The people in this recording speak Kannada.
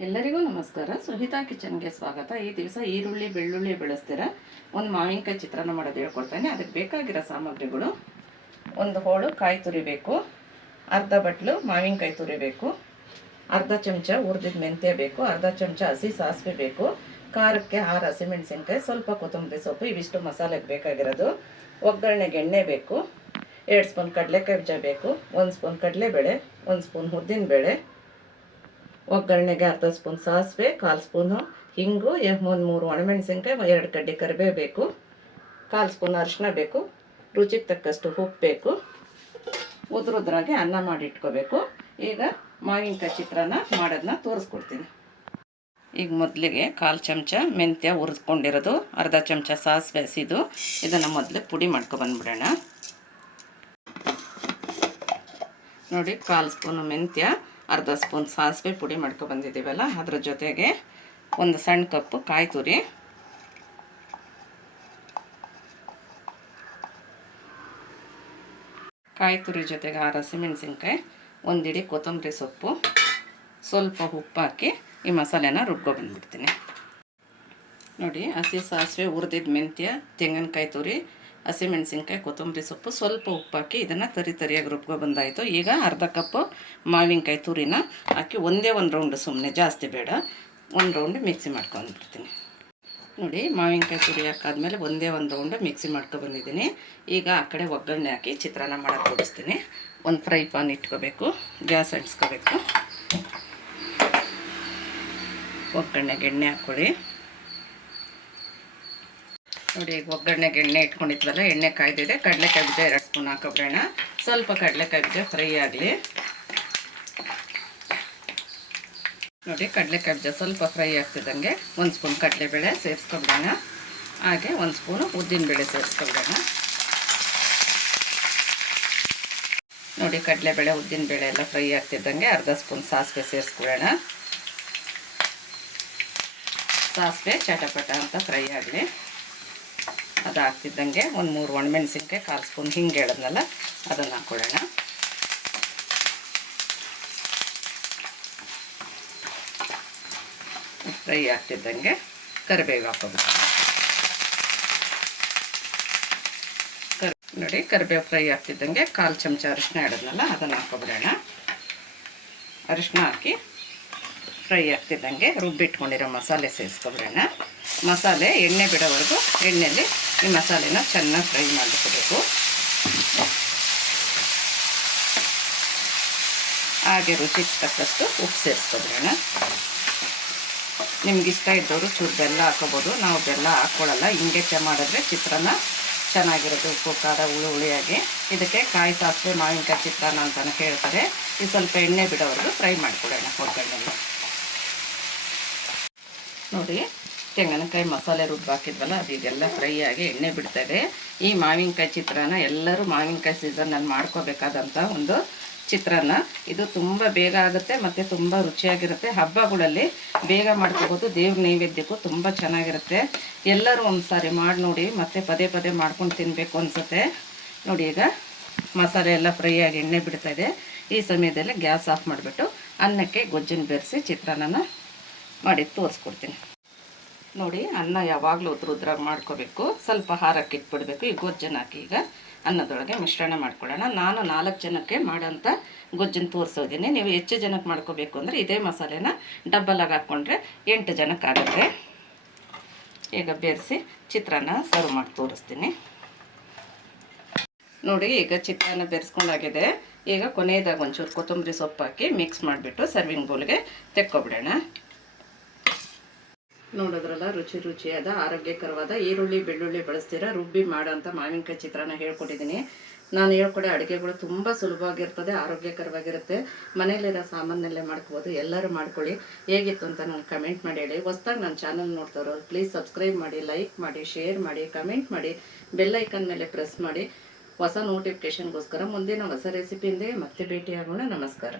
ಎಲ್ಲರಿಗೂ ನಮಸ್ಕಾರ. ಸುಹಿತಾ ಕಿಚನ್ಗೆ ಸ್ವಾಗತ. ಈ ದಿವಸ ಈರುಳ್ಳಿ, ಬೆಳ್ಳುಳ್ಳಿ ಬೆಳೆಸ್ತೀರ? ಒಂದು ಮಾವಿನಕಾಯಿ ಚಿತ್ರಾನ್ನ ಮಾಡೋದು ಹೇಳ್ಕೊಡ್ತೇನೆ. ಅದಕ್ಕೆ ಬೇಕಾಗಿರೋ ಸಾಮಗ್ರಿಗಳು. ಒಂದು ಹೋಳು, ಕಾಯಿ ತುರಿಬೇಕು. ಅರ್ಧ ಬಟ್ಲು, ಮಾವಿನಕಾಯಿ ತುರಿಬೇಕು. ಅರ್ಧ ಚಮಚ ಹುರಿದಿದ ಮೆಂತ್ಯ ಬೇಕು. ಅರ್ಧ ಚಮಚ ಹಸಿ ಸಾಸಿವೆ ಬೇಕು. ಖಾರಕ್ಕೆ ಆರು ಹಸಿಮೆಣಸಿನ್ಕಾಯಿ, ಸ್ವಲ್ಪ ಕೊತ್ತಂಬರಿ ಸೊಪ್ಪು, ಇವಿಷ್ಟು ಮಸಾಲೆಗೆ ಬೇಕಾಗಿರೋದು. ಒಗ್ಗರಣೆಗೆ ಎಣ್ಣೆ ಬೇಕು. ಎರಡು ಸ್ಪೂನ್ ಕಡಲೆಕಾಯಿ ಬೀಜ ಬೇಕು. ಒಂದು ಸ್ಪೂನ್ ಕಡಲೆಬೇಳೆ, ಒಂದು ಸ್ಪೂನ್ ಉದ್ದಿನಬೇಳೆ ಒಗ್ಗರಣೆಗೆ ಅರ್ಧ ಸ್ಪೂನ್ ಸಾಸಿವೆ, ಕಾಲು ಸ್ಪೂನು ಹಿಂಗು ಒಂದು ಮೂರು ಒಣಮೆಣಸಿನ್ಕಾಯಿ ಎರಡು ಕಡ್ಡಿ ಕರಿಬೇವು ಬೇಕು. ಕಾಲು ಸ್ಪೂನ್ ಅರಿಶಿನ ಬೇಕು. ರುಚಿಗೆ ತಕ್ಕಷ್ಟು ಉಪ್ಪು ಬೇಕು. ಉದ್ರುದ್ರಾಗೆ ಅನ್ನ ಮಾಡಿ ಇಟ್ಕೋಬೇಕು ಈಗ ಮಾವಿನಕಾಯಿ ಚಿತ್ರಾನ್ನ ಮಾಡೋದನ್ನ ತೋರಿಸ್ಕೊಡ್ತೀನಿ. ಈಗ ಮೊದಲಿಗೆ ಕಾಲು ಚಮಚ ಮೆಂತ್ಯ ಹುರಿದ್ಕೊಂಡಿರೋದು, ಅರ್ಧ ಚಮಚ ಸಾಸಿವೆ ಹಸಿದು, ಇದನ್ನು ಮೊದಲು ಪುಡಿ ಮಾಡ್ಕೊಬಂದ್ಬಿಡೋಣ ನೋಡಿ, ಕಾಲು ಸ್ಪೂನು ಮೆಂತ್ಯ. ಅರ್ಧ ಸ್ಪೂನ್ ಸಾಸಿವೆ ಪುಡಿ ಮಾಡ್ಕೊಬಂದಿದ್ದೀವಲ್ಲ ಅದ್ರ ಜೊತೆಗೆ ಒಂದು ಸಣ್ಣ ಕಪ್ಪು ಕಾಯಿ ತುರಿ ಕಾಯಿ ತುರಿ ಜೊತೆಗೆ ಆರು ಹಸಿಮೆಣಸಿನ್ಕಾಯಿ, ಒಂದಿಡಿ ಕೊತ್ತಂಬರಿ ಸೊಪ್ಪು, ಸ್ವಲ್ಪ ಉಪ್ಪು ಹಾಕಿ ಈ ಮಸಾಲೆನ ರುಬ್ಕೊಬಂದ್ಬಿಡ್ತೀನಿ ನೋಡಿ, ಹಸಿ ಸಾಸಿವೆ ಹುರಿದಿದ್ದ ಮೆಂತ್ಯ, ತೆಂಗಿನಕಾಯಿ ತುರಿ ಹಸಿಮೆಣಸಿನ್ಕಾಯಿ ಕೊತ್ತಂಬರಿ ಸೊಪ್ಪು, ಸ್ವಲ್ಪ ಉಪ್ಪು ಹಾಕಿ ಇದನ್ನು ತರಿ ತರಿಯಾಗಿ ರುಬ್ಕೊ ಬಂದಾಯಿತು. ಈಗ ಅರ್ಧ ಕಪ್ಪು ಮಾವಿನಕಾಯಿ ತುರಿನ ಹಾಕಿ ಒಂದೇ ಒಂದು ರೌಂಡ್ ಸುಮ್ಮನೆ ಜಾಸ್ತಿ ಬೇಡ. ಒಂದು ರೌಂಡ್ ಮಿಕ್ಸಿ ಮಾಡ್ಕೊಂಡ್ಬಿಡ್ತೀನಿ. ನೋಡಿ, ಮಾವಿನಕಾಯಿ ತುರಿ ಹಾಕಾದ್ಮೇಲೆ ಒಂದೇ ಒಂದು ರೌಂಡ್ ಮಿಕ್ಸಿ ಮಾಡ್ಕೊಬಂದಿದ್ದೀನಿ ಈಗ ಆ ಕಡೆ ಒಗ್ಗರಣೆ ಹಾಕಿ ಚಿತ್ರಾನ್ನ ಮಾಡೋಕ್ಕೆ ತೋರಿಸ್ತೀನಿ ಒಂದು ಫ್ರೈ ಪಾನ್ ಇಟ್ಕೋಬೇಕು, ಗ್ಯಾಸ್ ಅಂಟಿಸ್ಕೋಬೇಕು. ಒಗ್ಗರಣೆಗೆ ಎಣ್ಣೆ ಹಾಕ್ಕೊಳ್ಳಿ. ನೋಡಿ, ಈಗ ಒಗ್ಗರಣೆಗೆ ಎಣ್ಣೆ ಇಟ್ಕೊಂಡಿದ್ವಲ್ಲ, ಎಣ್ಣೆ ಕಾಯ್ದಿದೆ. ಕಡಲೆಕಾಯಿ ಬೀಜ ಎರಡು ಸ್ಪೂನ್ ಹಾಕೊಬಿಡೋಣ ಸ್ವಲ್ಪ ಕಡಲೆಕಾಯಿ ಬೀಜ ಫ್ರೈ ಆಗಲಿ. ನೋಡಿ, ಕಡಲೆಕಾಯಿ ಬೀಜ ಸ್ವಲ್ಪ ಫ್ರೈ ಆಗ್ತಿದ್ದಂಗೆ ಒಂದು ಸ್ಪೂನ್ ಕಡಲೆಬೇಳೆ ಸೇರಿಸ್ಕೊಬಿಡೋಣ ಹಾಗೆ ಒಂದು ಸ್ಪೂನು ಉದ್ದಿನಬೇಳೆ ಸೇರಿಸ್ಕೊಬಿಡೋಣ ನೋಡಿ, ಕಡಲೆಬೇಳೆ ಉದ್ದಿನಬೇಳೆ ಎಲ್ಲ ಫ್ರೈ ಆಗ್ತಿದ್ದಂಗೆ ಅರ್ಧ ಸ್ಪೂನ್ ಸಾಸಿವೆ ಸೇರಿಸ್ಕೊಳ್ಳೋಣ ಸಾಸಿವೆ, ಚಟಪಟ ಅಂತ ಫ್ರೈ ಆಗಲಿ. ಅದು ಹಾಕ್ತಿದ್ದಂಗೆ ಒಂದು ಮೂರು ಒಣಮೆಣಸಿನ್ಕಾಯಿ ಕಾಲು ಸ್ಪೂನ್ ಹಿಂಗೆ ಹೇಳದ್ನಲ್ಲ, ಅದನ್ನು ಹಾಕ್ಕೊಳ್ಳೋಣ ಫ್ರೈ ಆಗ್ತಿದ್ದಂಗೆ ಕರಿಬೇವು ಹಾಕೋಬೇಕು. ಕರ್, ನೋಡಿ, ಕರಿಬೇವು ಫ್ರೈ ಆಗ್ತಿದ್ದಂಗೆ ಕಾಲು ಚಮಚ ಅರಿಶಿನ ಹಿಡಿದ್ನಲ್ಲ ಅದನ್ನು ಹಾಕೊಬಿಡೋಣ. ಅರಿಶಿನ ಹಾಕಿ ಫ್ರೈ ಆಗ್ತಿದ್ದಂಗೆ ರುಬ್ಬಿಟ್ಕೊಂಡಿರೋ ಮಸಾಲೆ ಸೇರಿಸ್ಕೊಬಿಡೋಣ. ಮಸಾಲೆ ಎಣ್ಣೆ ಬಿಡೋವರೆಗೂ ಎಣ್ಣೆಯಲ್ಲಿ ಈ ಮಸಾಲೆನ ಚೆನ್ನಾಗಿ ಫ್ರೈ ಮಾಡ್ಕೋಬೇಕು. ಹಾಗೆ ರುಚಿ ತಕ್ಕಷ್ಟು ಉಪ್ಪು ಸೇರಿಸ್ಕೊಬೇಡ ನಿಮ್ಗೆ ಇಷ್ಟ ಇದ್ದವರು ಚೂರು ಬೆಲ್ಲ ಹಾಕೋಬೋದು. ನಾವು ಬೆಲ್ಲ ಹಾಕ್ಕೊಳ್ಳಲ್ಲ ಹಿಂಗೆ ಮಾಡಿದ್ರೆ ಚಿತ್ರಾನ್ನ ಚೆನ್ನಾಗಿರುತ್ತೆ. ಉಪ್ಪು, ಖಾರ, ಹುಳಿ, ಹುಳಿಯಾಗಿ. ಇದಕ್ಕೆ ಕಾಯಿ ಸಾಸಿವೆ, ಮಾವಿನಕಾಯಿ ಚಿತ್ರಾನ್ನ ಅಂತಲೇ ಹೇಳ್ತಾರೆ. ಈ ಸ್ವಲ್ಪ ಎಣ್ಣೆ ಬಿಡೋವರೆಗೂ ಫ್ರೈ ಮಾಡ್ಕೊಳ್ಳೋಣ ಒಗ್ಗರಣೆಗೆ ನೋಡಿ ತೆಂಗಿನಕಾಯಿ ಮಸಾಲೆ ರುಬ್ಬಿ ಹಾಕಿದ್ವಲ್ಲ, ಅದು ಇದೆಲ್ಲ ಫ್ರೈ ಆಗಿ ಎಣ್ಣೆ ಬಿಡ್ತದೆ. ಈ ಮಾವಿನಕಾಯಿ ಚಿತ್ರಾನ್ನ ಎಲ್ಲರೂ ಮಾವಿನಕಾಯಿ ಸೀಸನ್ನಲ್ಲಿ ಮಾಡ್ಕೋಬೇಕಾದಂಥ ಒಂದು ಚಿತ್ರಾನ್ನ. ಇದು ತುಂಬ ಬೇಗ ಆಗುತ್ತೆ ಮತ್ತು ತುಂಬ ರುಚಿಯಾಗಿರುತ್ತೆ. ಹಬ್ಬಗಳಲ್ಲಿ ಬೇಗ ಮಾಡ್ಕೋಬೋದು, ದೇವ್ರ ನೈವೇದ್ಯಕ್ಕೂ ತುಂಬ ಚೆನ್ನಾಗಿರುತ್ತೆ. ಎಲ್ಲರೂ ಒಂದು ಸಾರಿ ಮಾಡಿ ನೋಡಿ, ಮತ್ತು ಪದೇ ಪದೇ ಮಾಡ್ಕೊಂಡು ತಿನ್ನಬೇಕು ಅನಿಸುತ್ತೆ. ನೋಡಿ ಈಗ ಮಸಾಲೆ ಎಲ್ಲ ಫ್ರೈ ಆಗಿ ಎಣ್ಣೆ ಬಿಡ್ತಾ ಇದೆ ಈ ಸಮಯದಲ್ಲಿ ಗ್ಯಾಸ್ ಆಫ್ ಮಾಡಿಬಿಟ್ಟು ಅನ್ನಕ್ಕೆ ಗೊಜ್ಜನ್ನು ಬೆರೆಸಿ ಚಿತ್ರಾನ್ನ ಮಾಡಿ ತೋರಿಸ್ಕೊಡ್ತೀನಿ. ನೋಡಿ, ಅನ್ನ ಯಾವಾಗಲೂ ಉದ್ರುದ್ರಾಗಿ ಮಾಡ್ಕೋಬೇಕು. ಸ್ವಲ್ಪ ಹಾರಕ್ಕೆ ಇಟ್ಬಿಡ್ಬೇಕು. ಈ ಗೊಜ್ಜನ್ನು ಹಾಕಿ ಈಗ ಅನ್ನದೊಳಗೆ ಮಿಶ್ರಣ ಮಾಡ್ಕೊಳ್ಳೋಣ. ನಾನು ನಾಲ್ಕು ಜನಕ್ಕೆ ಮಾಡೋಂಥ ಗೊಜ್ಜನ್ನು ತೋರಿಸೋದೀನಿ ನೀವು ಹೆಚ್ಚು ಜನಕ್ಕೆ ಮಾಡ್ಕೋಬೇಕು ಅಂದರೆ ಇದೇ ಮಸಾಲೆನ ಡಬ್ಬಲಾಗಿ ಹಾಕ್ಕೊಂಡ್ರೆ ಎಂಟು ಜನಕ್ಕೆ ಆಗುತ್ತೆ. ಈಗ ಬೆರೆಸಿ ಚಿತ್ರಾನ್ನ ಸರ್ವ್ ಮಾಡಿ ತೋರಿಸ್ತೀನಿ. ನೋಡಿ, ಈಗ ಚಿತ್ರಾನ್ನ ಬೆರೆಸ್ಕೊಂಡಾಗಿದೆ. ಈಗ ಕೊನೆಯದಾಗ ಒಂಚೂರು ಕೊತ್ತಂಬರಿ ಸೊಪ್ಪು ಹಾಕಿ ಮಿಕ್ಸ್ ಮಾಡಿಬಿಟ್ಟು ಸರ್ವಿಂಗ್ ಬೌಲ್ಗೆ ತೆಕ್ಕೊಬಿಡೋಣ. ನೋಡೋದ್ರಲ್ಲ ರುಚಿ ರುಚಿಯಾದ, ಆರೋಗ್ಯಕರವಾದ ಈರುಳ್ಳಿ, ಬೆಳ್ಳುಳ್ಳಿ ಬಳಸ್ತೀರ? ರುಬ್ಬಿ ಮಾಡೋಂಥ ಮಾವಿನಕಾಯಿ ಚಿತ್ರಾನ್ನ ಹೇಳ್ಕೊಟ್ಟಿದ್ದೀನಿ. ನಾನು ಹೇಳ್ಕೊಡೋ ಅಡುಗೆಗಳು ತುಂಬ ಸುಲಭವಾಗಿರ್ತದೆ, ಆರೋಗ್ಯಕರವಾಗಿರುತ್ತೆ. ಮನೆಯಲ್ಲಿರೋ ಸಾಮಾನಲ್ಲೇ ಮಾಡ್ಕೋಬೋದು, ಎಲ್ಲರೂ ಮಾಡ್ಕೊಳ್ಳಿ. ಹೇಗಿತ್ತು ಅಂತ ನಾನು ಕಮೆಂಟ್ ಮಾಡಿ ಹೇಳಿ. ಹೊಸ್ದಾಗಿ ನನ್ನ ಚಾನಲ್ ನೋಡ್ತಾರೋ ಪ್ಲೀಸ್ ಸಬ್ಸ್ಕ್ರೈಬ್ ಮಾಡಿ, ಲೈಕ್ ಮಾಡಿ, ಶೇರ್ ಮಾಡಿ, ಕಮೆಂಟ್ ಮಾಡಿ, ಬೆಲ್ ಐಕನ್ ಮೇಲೆ ಪ್ರೆಸ್ ಮಾಡಿ. ಹೊಸ ನೋಟಿಫಿಕೇಷನ್ಗೋಸ್ಕರ ಮುಂದಿನ ಹೊಸ ರೆಸಿಪಿಯಿಂದೇ ಮತ್ತೆ ಭೇಟಿಯಾಗೋಣ. ನಮಸ್ಕಾರ.